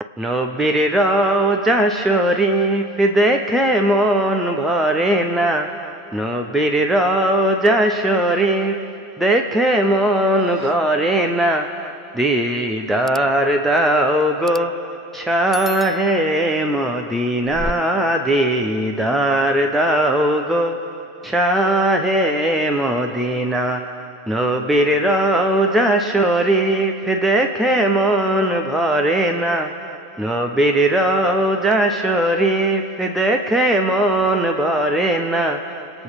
নবীর রওজা শরীফ দেখে মন ভরে না। নবীর রওজা শরীফ দেখে মন ভরে না। দিদার দাও গো শাহে মদিনা, দিদার দাও গো শাহে মদিনা। নবীর রওজা শরীফ দেখে মন ভরে না। নবীর রওজা শরীফ দেখে মন ভরে না।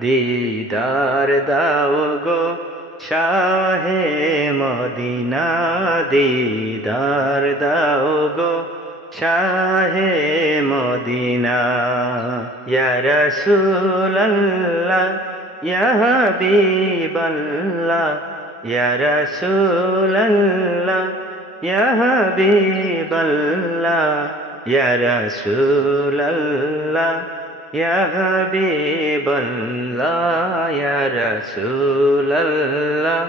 দিদার দাও গো শাহে মদিনা, দিদার দাও গো শাহে মদিনা। ইয়া রাসূলাল্লাহ ইয়া হাবিবাল্লাহ, ইয়া রাসূলাল্লাহ ইয়া হাবিবাল্লাহ, ইয়া রাসূলাল্লাহ ইয়া হাবিবাল্লাহ, ইয়া রাসূলাল্লাহ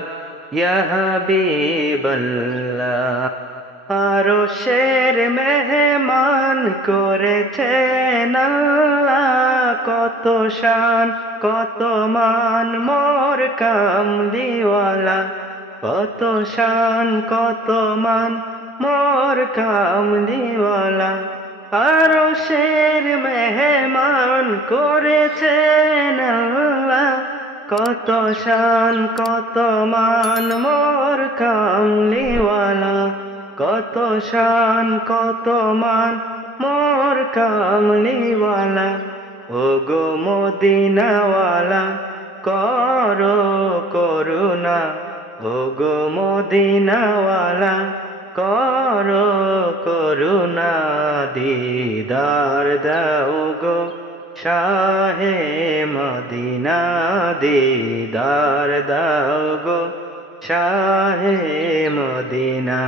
ইয়া হাবিবাল্লাহ। আরশের মেহমান করেছেন আল্লাহ, কত শান কত মান মোর কামলিওয়ালা। কত শান কত মান মোর কামলিওয়ালা। আরশের মেহমান করেছেন আল্লাহ, কত শান কত মান মোর কামলিওয়ালা। কত শান কত মান মোর কামলিওয়ালা। ও গো মদিনাওয়ালা করো করুণা, ও গো মদিনাওয়ালা করো করুণা। দিদার দাও গো শাহে মদিনা, দিদার দাও গো শাহে মদিনা।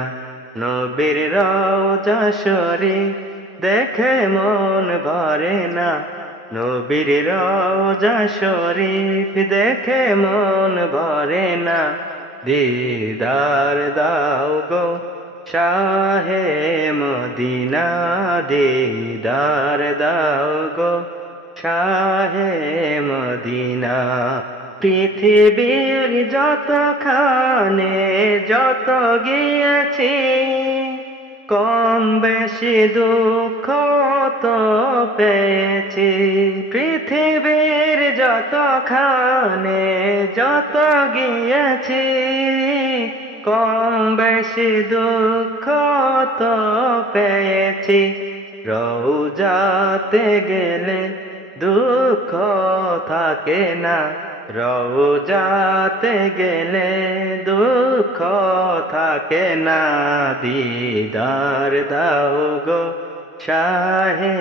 নবীর রওজা শরীফ দেখে মন ভরে না। নবীর রওজা শরীফ দেখে মন ভরে না। দিদার দাও গো শাহে মদিনা, দিদার দাও গো শাহে মদিনা। পৃথিবীর যতখানে যত গিয়েছি, কম বেশি দুঃখ তো পেয়েছি। পৃথিবীর যতখানে যত গিয়েছি, কম বেশি দুঃখ তো পেয়েছি। রওজাতে গেলে দুঃখ থাকে না, রওজাতে গেলে দুঃখ থাকে না। দিদার দাও গো শাহে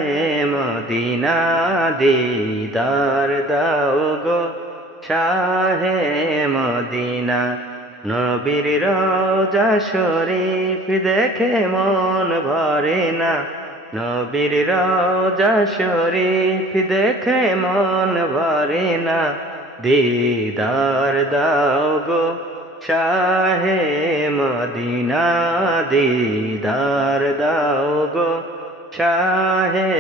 মদিনা, দিদার দাও গো শাহে মদিনা। নবীর রওজা শরীফ দেখে মন ভরে না। নবীর রওজা শরীফ দেখে মন ভরে না। দিদার দাও গো শাহে মদিনা, দিদার দাও গো শাহে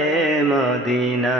মদিনা।